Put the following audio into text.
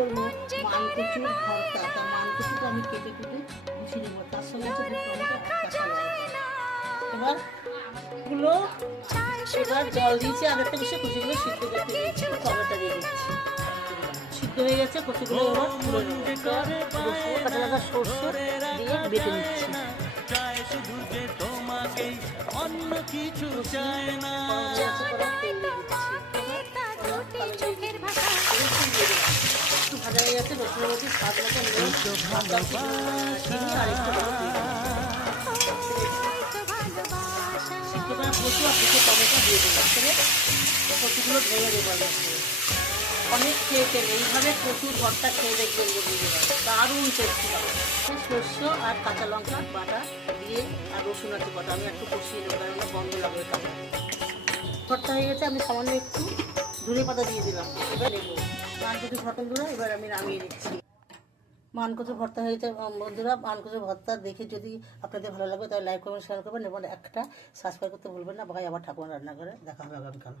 করবো মানকচুর ভর্তা। তা মানকচুটা আমি কেটে কুটে গুছিয়ে নেবো, তার সঙ্গে আছে টমেটো আর কাঁচা লঙ্কা। এবার গুলো এবার জল দিয়েছি আর একটা বেশি কচুগুলো সিদ্ধ করতে দিয়েছি, টমেটো দিয়ে দিচ্ছি। সিদ্ধ হয়ে গেছে কচুগুলো, এবার তুলে নেবো। কাঁচা লঙ্কা সর্ষে দিয়ে বেটে নিচ্ছি। অন্য কিছু চায় না। একটু ভাজা হয়ে গেছে, রসুনের মধ্যে স্বাদ মতো চিনি আর একটু সিদ্ধ করা কচু আর দুটো টমেটো দিয়ে দেবো। আসলে কচুগুলো ভেঙে দেবো আমি। অনেক খেয়েছেন এইভাবে কচুর ভর্তা খেয়ে দেখবেন, বুঝতে পারবেন দারুণ টেস্টি হবে। সর্ষে আর কাঁচা লঙ্কা বাটা দিয়ে আর রসুন আছে বাটা আমি একটু কষিয়ে নেবো, কারণ গন্ধ লাগবে। তারপর ভর্তা হয়ে গেছে, আমি সামান্য একটু ধনে পাতা দিয়ে দিলাম। এবার নেবো মানকচু ভর্তা গুঁড়ো, এবার আমি নামিয়ে নিচ্ছি। মানকচু ভর্তা হয়েছে বন্ধুরা। মানকচু ভর্তা দেখে যদি আপনাদের ভালো লাগে তাহলে লাইক করবেন, শেয়ার করবেন এবং একটা সাবস্ক্রাইব করতে ভুলবেন না। ভাই আবার ঠাকুমা রান্না করে দেখা হবে আগামীকাল।